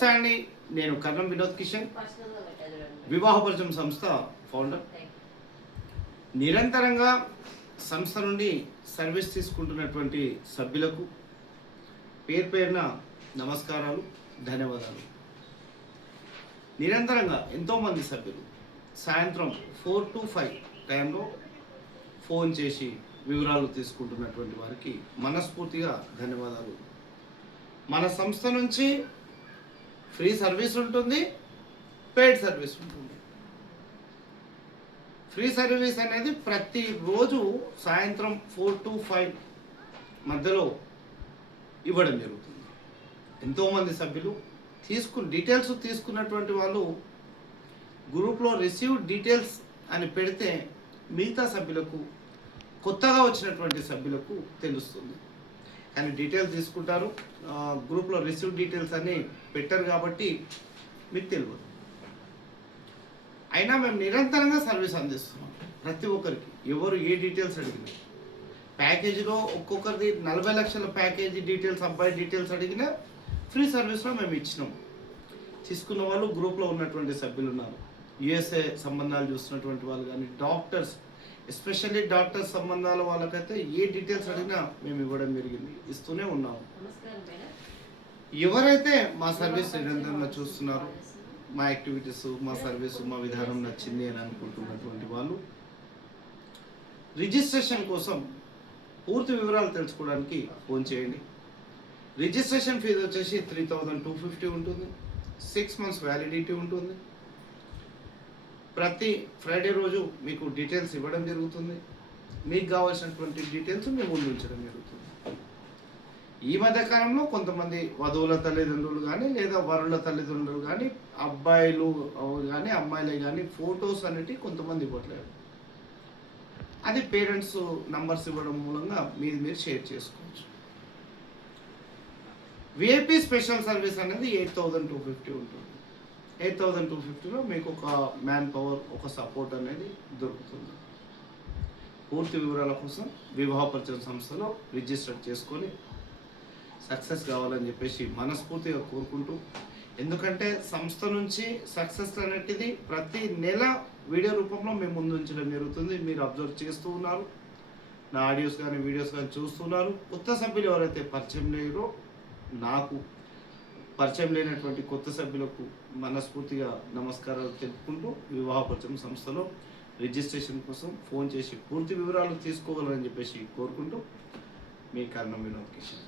నమస్తే అండి, నేను కర్ణం వినోద్ కిషన్, వివాహ పరిచయం సంస్థ ఫౌండర్. నిరంతరంగా సంస్థ నుండి సర్వీస్ తీసుకుంటున్నటువంటి సభ్యులకు పేరు పేరున నమస్కారాలు, ధన్యవాదాలు. నిరంతరంగా ఎంతోమంది సభ్యులు సాయంత్రం 4 to 5 టైంలో ఫోన్ చేసి వివరాలు తీసుకుంటున్నటువంటి వారికి మనస్ఫూర్తిగా ధన్యవాదాలు. మన సంస్థ నుంచి ఫ్రీ సర్వీస్ ఉంటుంది, పెయిడ్ సర్వీస్ ఉంటుంది. ఫ్రీ సర్వీస్ అనేది ప్రతిరోజు సాయంత్రం 4 to 5 మధ్యలో ఇవ్వడం జరుగుతుంది. ఎంతోమంది సభ్యులు డీటెయిల్స్ తీసుకున్నటువంటి వాళ్ళు గ్రూప్లో రిసీవ్ డీటెయిల్స్ అని పెడితే మిగతా సభ్యులకు, కొత్తగా వచ్చినటువంటి సభ్యులకు తెలుస్తుంది. కానీ డీటెయిల్స్ తీసుకుంటారు, గ్రూప్లో రిసీవ్ డీటెయిల్స్ అని పెట్టారు కాబట్టి మీకు తెలియదు. అయినా మేము నిరంతరంగా సర్వీస్ అందిస్తున్నాం ప్రతి ఒక్కరికి. ఎవరు ఏ డీటెయిల్స్ అడిగినా, ప్యాకేజీలో ఒక్కొక్కరిది 40 లక్షల ప్యాకేజీ డీటెయిల్స్, అబ్బాయి డీటెయిల్స్ అడిగినా ఫ్రీ సర్వీస్లో మేము ఇచ్చినాం. తీసుకున్న వాళ్ళు గ్రూప్లో ఉన్నటువంటి సభ్యులు ఉన్నారు. యుఎస్ఏ సంబంధాలు చూస్తున్నటువంటి వాళ్ళు కానీ, డాక్టర్స్, ఎస్పెషల్లీ డాక్టర్స్ సంబంధాల వాళ్ళకైతే ఏ డీటెయిల్స్ అడిగినా మేము ఇవ్వడం జరిగింది, ఇస్తూనే ఉన్నాము. ఎవరైతే మా సర్వీస్ నిరంతరంగా చూస్తున్నారు, మా యాక్టివిటీస్, మా సర్వీస్, మా విధానం నచ్చింది అని అనుకుంటున్నటువంటి వాళ్ళు రిజిస్ట్రేషన్ కోసం పూర్తి వివరాలు తెలుసుకోవడానికి ఫోన్ చేయండి. రిజిస్ట్రేషన్ ఫీజు వచ్చేసి 3250 ఉంటుంది. 6 months వ్యాలిడిటీ ఉంటుంది. ప్రతి ఫ్రైడే రోజు మీకు డీటెయిల్స్ ఇవ్వడం జరుగుతుంది. మీకు కావాల్సినటువంటి డీటెయిల్స్ మేము ముందు ఉంచడం జరుగుతుంది. ఈ మధ్యకాలంలో కొంతమంది వధువుల తల్లిదండ్రులు కానీ, లేదా వరుల తల్లిదండ్రులు కానీ, అబ్బాయిలు కానీ అమ్మాయిలే కానీ ఫొటోస్ అనేవి కొంతమంది ఇవ్వట్లేదు. అది పేరెంట్స్ నంబర్స్ ఇవ్వడం మూలంగా మీరు షేర్ చేసుకోవచ్చు. విఐపి స్పెషల్ సర్వీస్ అనేది 8250 ఉంటుంది. 8250లో మీకు ఒక మ్యాన్ పవర్, ఒక సపోర్ట్ అనేది దొరుకుతుంది. పూర్తి వివరాల కోసం వివాహ పరిచయం సంస్థలో రిజిస్టర్ చేసుకొని సక్సెస్ కావాలని చెప్పేసి మనస్ఫూర్తిగా కోరుకుంటూ, ఎందుకంటే సంస్థ నుంచి సక్సెస్ అనేటిది ప్రతి నెల వీడియో రూపంలో మేము ముందు ఉంచడం జరుగుతుంది. మీరు అబ్జర్వ్ చేస్తూ ఉన్నారు, నా ఆడియోస్ కానీ వీడియోస్ కానీ చూస్తున్నారు. కొత్త సభ్యులు ఎవరైతే పరిచయం లేరో, నాకు పరిచయం లేనటువంటి కొత్త సభ్యులకు మనస్ఫూర్తిగా నమస్కారాలు తెలుపుకుంటూ, వివాహ పరిచయం సంస్థలో రిజిస్ట్రేషన్ కోసం ఫోన్ చేసి పూర్తి వివరాలు తీసుకోవాలని చెప్పేసి కోరుకుంటూ, మీ కర్ణం వినోద్ కిషన్.